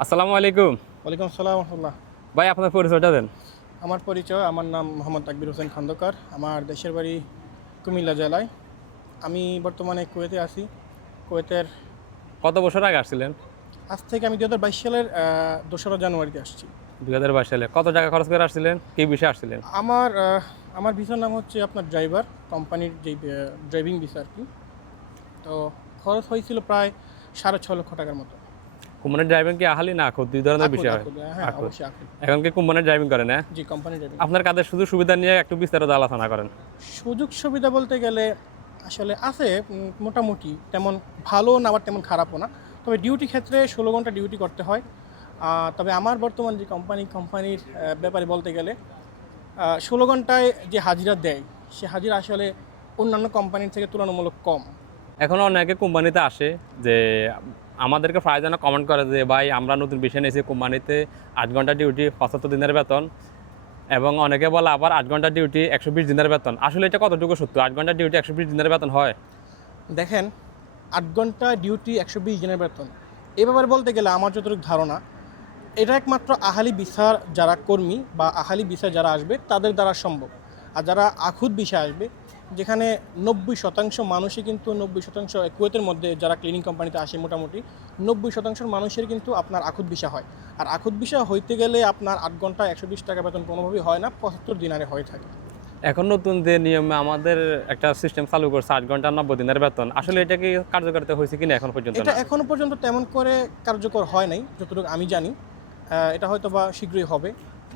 আসসালামু আলাইকুম। ওয়ালাইকুম আসসালাম রহমতুল্লাহ। ভাই আপনার পরিচয়টা দেন। আমার পরিচয় আমার নাম মোহাম্মদ আকবির হোসেন খন্দকার আমার দেশের বাড়ি কুমিল্লা জেলায়। আমি বর্তমানে কুয়েতে আছি। কুয়েতের কত বছর আগে আসছিলেন? আজ থেকে আমি দু হাজার বাইশ সালের দোসরা জানুয়ারিতে আসছি। দুই হাজার বাইশ সালে কত টাকা খরচ করে আসছিলেন? কি বিষয়ে আসছিলেন? আমার আমার ভিসার নাম হচ্ছে আপনার ড্রাইভার কোম্পানির যে ড্রাইভিং ভিসা আর কি। তো খরচ হয়েছিল প্রায় সাড়ে ছ লক্ষ টাকার মতো। কোম্পানির ড্রাইভিং কি আহালি না আখুদ? দুই ধরনের বিষয় হয়। হ্যাঁ। এখন কি কোম্পানির ড্রাইভিং করেন হ্যাঁ জি কোম্পানি ড্রাইভিং আপনার কাদের শুধু সুবিধা নিয়ে একটু বিস্তারিত আলোচনা করেন। সুযোগ সুবিধা বলতে গেলে আসলে আছে মোটামুটি তেমন ভালো না আবার তেমন খারাপও না। তবে ডিউটি ক্ষেত্রে ষোলো ঘণ্টা ডিউটি করতে হয়। তবে আমার বর্তমান যে কোম্পানি কোম্পানির ব্যাপারে বলতে গেলে ষোলো ঘন্টায় যে হাজিরা দেয় সে হাজিরা আসলে অন্যান্য কোম্পানির থেকে তুলনামূলক কম। এখন অনেকে কোম্পানিতে আসে যে আমাদেরকে প্রায় যেন কমেন্ট করে যে, ভাই, আমরা নতুন বিষয় নিয়েছি কোম্পানিতে আট ঘণ্টা ডিউটি পঁচাত্তর দিনের বেতন এবং অনেকে বলে আবার আট ঘণ্টা ডিউটি একশো বিশ দিনের বেতন। আসলে এটা কতটুকু সত্য? আট ঘণ্টা ডিউটি একশো বিশ দিনের বেতন হয়? দেখেন, আট ঘণ্টা ডিউটি একশো বিশ দিনের বেতন। এ ব্যাপারে বলতে গেলে আমার যতটুকু ধারণা, এটা একমাত্র আহালি বিসার যারা কর্মী বা আহালি বিসা যারা আসবে, তাদের দ্বারা সম্ভব। আর যারা আখুদ বিষা আসবে যেখানে নব্বই শতাংশ মানুষই কিন্তু নব্বই শতাংশ কুয়েতের মধ্যে যারা ক্লিনিং কোম্পানিতে আসে মোটামুটি নব্বই শতাংশের মানুষের কিন্তু আপনার আখুদ বিষা হয়। আর আখুদ বিষা হইতে গেলে আপনার আট ঘণ্টা একশো বিশ টাকা বেতন কোনোভাবেই হয় না পঁচাত্তর দিনারে হয়ে থাকে। এখন নতুন যে নিয়মে আমাদের একটা সিস্টেম চালু করছে আট ঘণ্টা নব্বই দিনের বেতন আসলে এটা কি কার্যকারিতা হয়েছে কিনা এখন পর্যন্ত এটা? এখনও পর্যন্ত তেমন করে কার্যকর হয় নাই যতটুকু আমি জানি। এটা হয়তো বা শীঘ্রই হবে।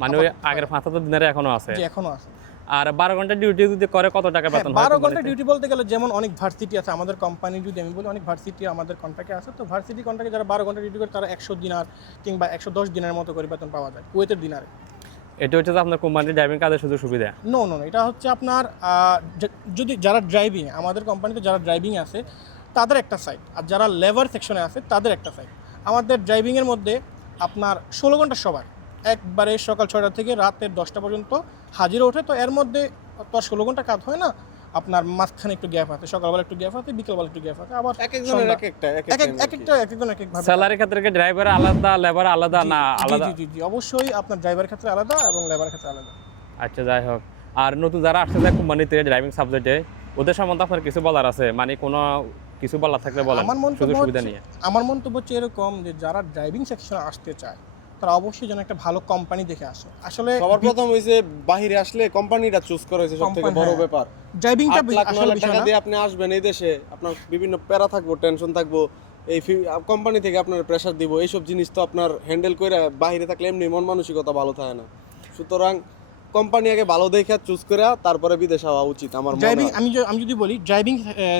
মানে ওই আগের পাঁচাত্তর দিনের এখনও আছে? এখনও আছে। আর বারো ঘণ্টা ডিউটি যদি করে কত টাকা হ্যাঁ, বেতন বারো ঘণ্টা ডিউটি বলতে গেলে যেমন অনেক ভার্সিটি আছে আমাদের কোম্পানি যদি আমি বলি অনেক ভার্সিটি আমাদের কন্ট্রাক্টে আছে। তো ভার্সিটি কন্ট্রাক্টে যারা বারো ঘণ্টা ডিউটি করে তারা একশো দিনার কিংবা একশো দশ দিনের মতো করে বেতন পাওয়া যায় কুয়েতের দিনারে। এটা হচ্ছে আপনার কোম্পানির ড্রাইভিং কাজের সুযোগ সুবিধা? নো নো এটা হচ্ছে আপনার যদি যারা ড্রাইভিং আমাদের কোম্পানিতে যারা ড্রাইভিং আছে তাদের একটা সাইড আর যারা লেবার সেকশনে আছে তাদের একটা সাইড আমাদের ড্রাইভিংয়ের মধ্যে আপনার ষোলো ঘণ্টা সবার একবারে সকাল ছয়টা থেকে রাতের দশটা পর্যন্ত হাজিরা ওঠে তো এর মধ্যে তো ষোলো ঘণ্টা কাজ হয় না? আপনার মাঝখানে একটু গ্যাপ আছে সকালবেলা একটু গ্যাপ আছে বিকেলবেলা একটু গ্যাপ আছে আবার এক একজনের এক একটা এক এক এক- এক একটা এক একজন এক এক ভাবে। স্যালারি ক্ষেত্রে কি ড্রাইভার আলাদা লেবার আলাদা না আলাদা? জি জি জি অবশ্যই আপনার ড্রাইভার ক্ষেত্রে আলাদা এবং লেবার ক্ষেত্রে আলাদা। আচ্ছা যাই হোক। আর নতুন যারা আসছে যে কোম্পানিতে ড্রাইভিং সাবজেক্টে ওদের সম্বন্ধে আপনার কিছু বলার আছে? মানে কোনো কিছু বলার থাকলে বলেন আমার মন্তব্য সুবিধা হচ্ছে- নিয়ে। আমার মন্তব্য হচ্ছে এরকম যে যারা ড্রাইভিং সেকশনে আসতে চায় তারা অবশ্যই যেন একটা ভালো কোম্পানি দেখে আসে। আসলে সবার প্রথম হইছে বাহিরে আসলে কোম্পানিটা চুজ করা হয়েছে সব থেকে বড় হ্যাঁ। ব্যাপার। ড্রাইভিংটা আসলে টাকা দিয়ে আপনি আসবেন এই দেশে আপনার বিভিন্ন প্যারা থাকব টেনশন থাকব এই কোম্পানি থেকে আপনার প্রেসার দিব এইসব জিনিস তো আপনার হ্যান্ডেল করে বাইরে থাকলে এমনি মন মানসিকতা ভালো থাকে না। সুতরাং কোম্পানি আগে ভালো দেখে চুজ করে তারপরে বিদেশ হওয়া উচিত আমার মনে ড্রাইভিং আমি আমি যদি বলি ড্রাইভিং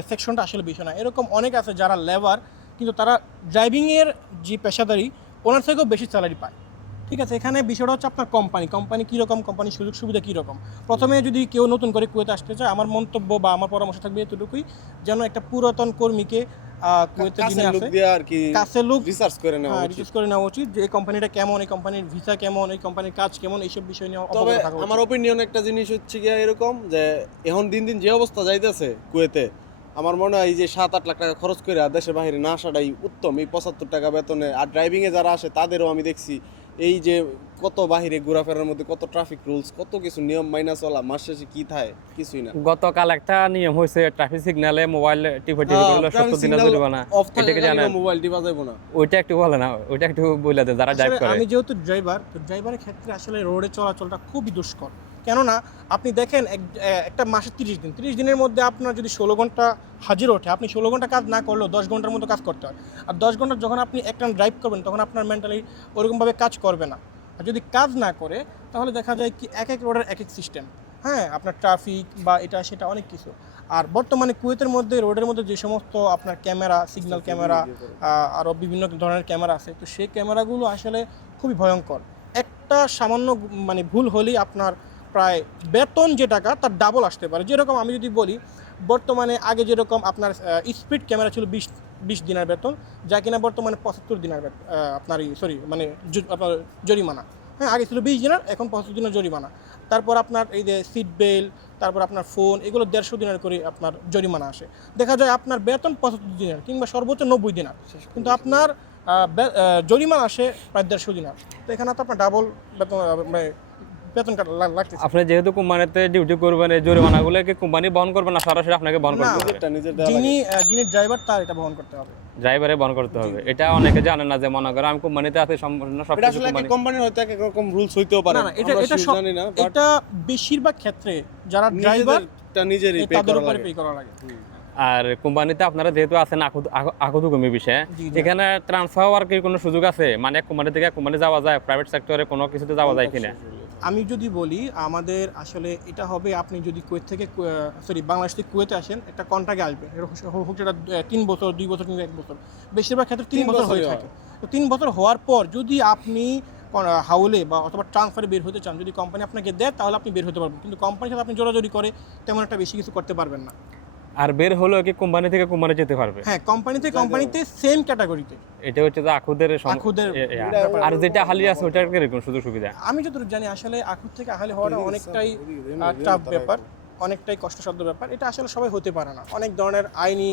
সেকশনটা আসলে বিষয় না। এরকম অনেক আছে যারা লেবার কিন্তু তারা ড্রাইভিংয়ের যে পেশাদারি ওনার থেকেও বেশি স্যালারি পায়। ঠিক আছে এখানে বিষয়টা হচ্ছে আপনার কোম্পানি কোম্পানি কীরকম কোম্পানির সুযোগ সুবিধা কীরকম? প্রথমে যদি কেউ নতুন করে কুয়েতে আসতে চায় আমার মন্তব্য বা আমার পরামর্শ থাকবে এতটুকুই যেন একটা পুরাতন কর্মীকে কুয়েতে যিনি লোক কাছে রিসার্চ করে নেওয়া হ্যাঁ রিসার্চ করে নেওয়া উচিত যে এই কোম্পানিটা কেমন এই কোম্পানির ভিসা কেমন এই কোম্পানির কাজ কেমন এইসব বিষয় নিয়ে তবে আমার। ওপিনিয়ন একটা জিনিস হচ্ছে গিয়া এরকম যে এখন দিন দিন যে অবস্থা যাইতেছে কুয়েতে আমার মনে হয় যে সাত আট লাখ টাকা খরচ করে আর দেশের বাইরে না আসাটাই উত্তম। এই পঁচাত্তর টাকা বেতনে আর ড্রাইভিং এ যারা আসে তাদেরও আমি দেখছি এই যে কত বাহিরে ঘোরাফেরার মধ্যে কত ট্রাফিক রুলস কত কিছু নিয়ম মাইনা চলা মাস শেষে কি থাকে কিছুই না। গতকাল একটা নিয়ম হয়েছে ট্রাফিক সিগন্যালে মোবাইল টিপে টিপে করলে সত্তর দিনের জরিমানা অফ এটা কি মোবাইল টিপা যাব না। ওইটা একটু বলে না ওইটা একটু বলে দেন যারা ড্রাইভ করে। আমি যেহেতু ড্রাইভার তো ড্রাইভারের ক্ষেত্রে আসলে রোডে চলাচলটা খুবই দুষ্কর। কেননা আপনি দেখেন এক- একটা মাসে তিরিশ দিন। তিরিশ দিনের মধ্যে আপনার যদি ষোলো ঘণ্টা হাজির ওঠে, আপনি ষোলো ঘণ্টা কাজ না করলেও দশ ঘণ্টার মতো কাজ করতে হয়। আর দশ ঘণ্টা যখন আপনি একটা ড্রাইভ করবেন, তখন আপনার মেন্টালি ওরকমভাবে কাজ করবে না। আর যদি কাজ না করে, তাহলে দেখা যায় কি এক এক রোডের এক এক সিস্টেম হ্যাঁ আপনার ট্রাফিক বা এটা সেটা অনেক কিছু। আর বর্তমানে কুয়েতের মধ্যে, রোডের মধ্যে যে সমস্ত আপনার ক্যামেরা সিগন্যাল ক্যামেরা আরও বিভিন্ন ধরনের ক্যামেরা আছে, তো সেই ক্যামেরাগুলো আসলে খুবই ভয়ঙ্কর। একটা সামান্য মানে ভুল হলেই আপনার প্রায় বেতন যে টাকা, তার ডাবল আসতে পারে। যেরকম আমি যদি বলি, বর্তমানে আগে যেরকম আপনার স্পিড ক্যামেরা ছিল বিশ বিশ দিনের বেতন, যা কিনা বর্তমানে পঁচাত্তর দিনের আপনার সরি মানে আপনার জরিমানা। হ্যাঁ আগে ছিল বিশ দিনের, এখন পঁচাত্তর দিনের জরিমানা। তারপর আপনার এই যে সিট বেল্ট তারপর আপনার ফোন এগুলো দেড়শো দিনের করে আপনার জরিমানা আসে। দেখা যায় আপনার বেতন পঁচাত্তর দিনের কিংবা সর্বোচ্চ নব্বই দিনের। কিন্তু আপনার জরিমানা আসে প্রায় দেড়শো দিনার। তো এখানে তো আপনার ডাবল বেতন মানে বেতন লাগতেছে। আপনি যেহেতু কোম্পানিতে ডিউটি করবেন এই জরিমানাগুলো কি কোম্পানি বহন করবে না সরাসরি আপনাকে বহন করতে হবে? যিনি যিনি ড্রাইভার তার এটা বহন করতে হবে। ড্রাইভারে বহন করতে হবে। এটা অনেকে জানে না যে মনে করো আমি কোম্পানিতে আছি সম্পূর্ণ সব এটা আসলে এক কোম্পানির হয়তো এক রকম রুলস হইতেও পারে। না এটা এটা জানি না এটা বেশিরভাগ ক্ষেত্রে যারা ড্রাইভার নিজেরই পে করা লাগে। আর কোম্পানিতে আপনারা যেহেতু আছেন আকুতু কমি বিষয়ে। এখানে ট্রান্সফার হওয়ার কি কোনো সুযোগ আছে? মানে কোম্পানি থেকে কোম্পানি যাওয়া যায় প্রাইভেট সেক্টরে কোনো কিছুতে যাওয়া যায় কিনা? আমি যদি বলি আমাদের আসলে এটা হবে আপনি যদি কুয়েত থেকে সরি বাংলাদেশ থেকে কুয়েতে আসেন একটা কন্ট্রাক্টে আসবে। হোক সেটা তিন বছর দুই বছর কিংবা এক বছর। বেশিরভাগ ক্ষেত্রে তিন বছর হয়ে থাকে। তো তিন বছর হওয়ার পর যদি আপনি হাউলে বা অথবা ট্রান্সফারে বের হতে চান যদি কোম্পানি আপনাকে দেয় তাহলে আপনি বের হতে পারবেন। কিন্তু কোম্পানির সাথে আপনি জোরাজোরি করে তেমন একটা বেশি কিছু করতে পারবেন না। আর বের হলো কি কোম্পানি থেকে কোম্পানি যেতে পারবে। হ্যাঁ কোম্পানি থেকে কোম্পানিতে সেম ক্যাটাগরিতে এটা হচ্ছে যে আখুদের আখুদের। আর যেটা হালি আছে ওটার কীরকম সুযোগ সুবিধা? আমি যতটুকু জানি আসলে আখুর থেকে আহালি হওয়াটা অনেকটাই টাফ ব্যাপার অনেকটাই কষ্টসাধ্য ব্যাপার। এটা আসলে সবাই হতে পারে না। অনেক ধরনের আইনি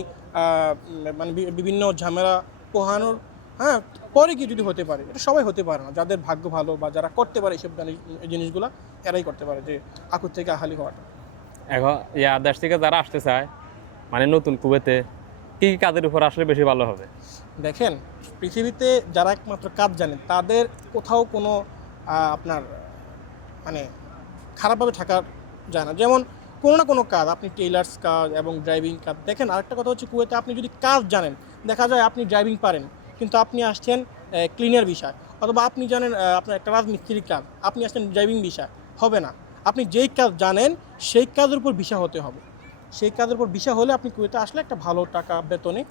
মানে বিভিন্ন ঝামেলা পোহানোর হ্যাঁ পরে কি যদি হতে পারে এটা সবাই হতে পারে না। যাদের ভাগ্য ভালো বা যারা করতে পারে এইসব জানি- এই জিনিসগুলো এরাই করতে পারে যে আখুর থেকে আহালি হওয়াটা। এখন ইয়া দেশ থেকে যারা আসতে চায় মানে নতুন কুয়েতে, কি কি কাজের উপর আসলে বেশি ভালো হবে? দেখেন, পৃথিবীতে যারা একমাত্র কাজ জানে, তাদের কোথাও কোনো আপনার মানে খারাপভাবে থাকা যায় না। যেমন কোনো না কোনো কাজ, আপনি টেইলার্স কাজ এবং ড্রাইভিং কাজ, দেখেন আরেকটা কথা হচ্ছে কুয়েতে আপনি যদি কাজ জানেন, দেখা যায় আপনি ড্রাইভিং পারেন, কিন্তু আপনি আসছেন ক্লিনার বিষয়, অথবা আপনি জানেন আপনার একটা রাজমিস্ত্রির কাজ, আপনি আসছেন ড্রাইভিং বিষয়, হবে না। আপনি যেই কাজ জানেন, সেই কাজের উপর বিষয় হতে হবে। সেই কাজের উপর বিষয় হলে আপনি কুয়েতে আসলে একটা ভালো টাকা বেতনে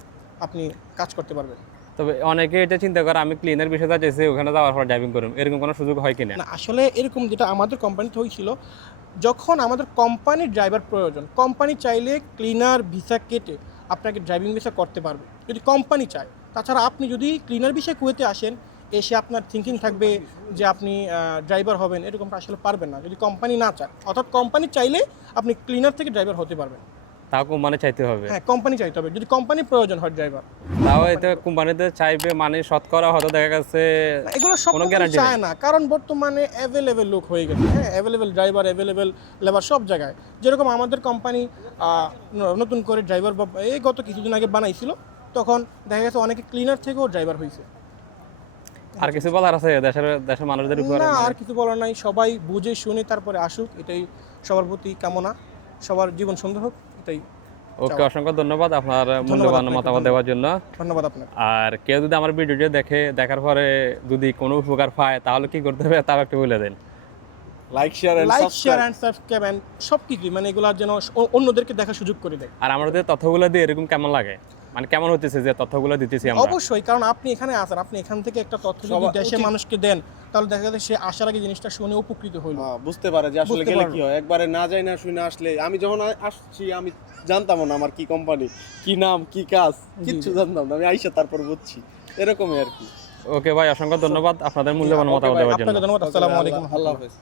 আপনি কাজ করতে পারবেন। তবে অনেকে এটা চিন্তা করে আমি ক্লিনার বিষয়টা চাইছি ওখানে যাওয়ার পর ড্রাইভিং করুন এরকম কোনো সুযোগ হয় কিনা? না আসলে এরকম যেটা আমাদের কোম্পানিতে হয়েছিল যখন আমাদের কোম্পানির ড্রাইভার প্রয়োজন কোম্পানি চাইলে ক্লিনার ভিসা কেটে আপনাকে ড্রাইভিং ভিসা করতে পারবে যদি কোম্পানি চায়। তাছাড়া আপনি যদি ক্লিনার বিষয়ে কুয়েতে আসেন এসে আপনার থিঙ্কিং থাকবে যে আপনি ড্রাইভার হবেন এরকমটা আসলে পারবেন না। যদি কোম্পানি না চায় অর্থাৎ কোম্পানি চাইলে আপনি ক্লিনার থেকে ড্রাইভার হতে পারবেন। তাও কোম্পানি চাইতে হবে? হ্যাঁ কোম্পানি চাইতে হবে। যদি কোম্পানির প্রয়োজন হয় ড্রাইভার তাও এতে কোম্পানিতে চাইবে মানে শতকরা হয়তো দেখা গেছে এগুলো সব চায় না কারণ বর্তমানে অ্যাভেলেবেল লোক হয়ে গেছে। হ্যাঁ অ্যাভেলেবেল ড্রাইভার অ্যাভেলেবেল লেবার সব জায়গায়। যেরকম আমাদের কোম্পানি নতুন করে ড্রাইভার এই গত কিছুদিন আগে বানাইছিল তখন দেখা গেছে অনেকে ক্লিনার থেকেও ড্রাইভার হয়েছে আর কিছু বলার আছে দেশের দেশের মানুষদের উপর? না আর কিছু বলার নাই। সবাই বুঝে শুনে তারপরে আসুক এটাই সবার প্রতি কামনা। সবার জীবন সুন্দর হোক এটাই ওকে অসংখ্য ধন্যবাদ আপনার মূল্যবান মতামত দেওয়ার জন্য। ধন্যবাদ আপনাকে। আর কেউ যদি আমার ভিডিওটি দেখে দেখার পরে যদি কোনো উপকার পায় তাহলে কি করতে হবে? তাও একটু বলে দেন। Like share and like share subscribe and subscribe and সব কিছুই মানে এগুলো যেন অন্যদেরকে দেখার সুযোগ করে দেয়। আর আমাদের তথ্যগুলো দিয়ে এরকম কেমন লাগে? মানে কেমন হতেছে যে তথ্যগুলো দিতেছি আমরা? অবশ্যই কারণ আপনি এখানে আছেন আপনি এখান থেকে একটা তথ্য যদি দেশের মানুষকে দেন তাহলে দেখা যাচ্ছে সে আসার আগে জিনিসটা শুনে উপকৃত হইল। হ্যাঁ, বুঝতে পারে যে আসলে গেলে কি হয় একবারে না যাই না শুনে আসলে আমি যখন আসছি আমি জানতাম না আমার কি কোম্পানি কি নাম কি কাজ কিচ্ছু জানতাম না আমি আইসা তারপর বুঝছি এরকমই আর কি। ওকে ভাই অসংখ্য ধন্যবাদ। আপনাদের মূল্যবান মতামত দেওয়ার জন্য। আপনাকে ধন্যবাদ আসসালামু আলাইকুম। আল্লাহ হাফেজ।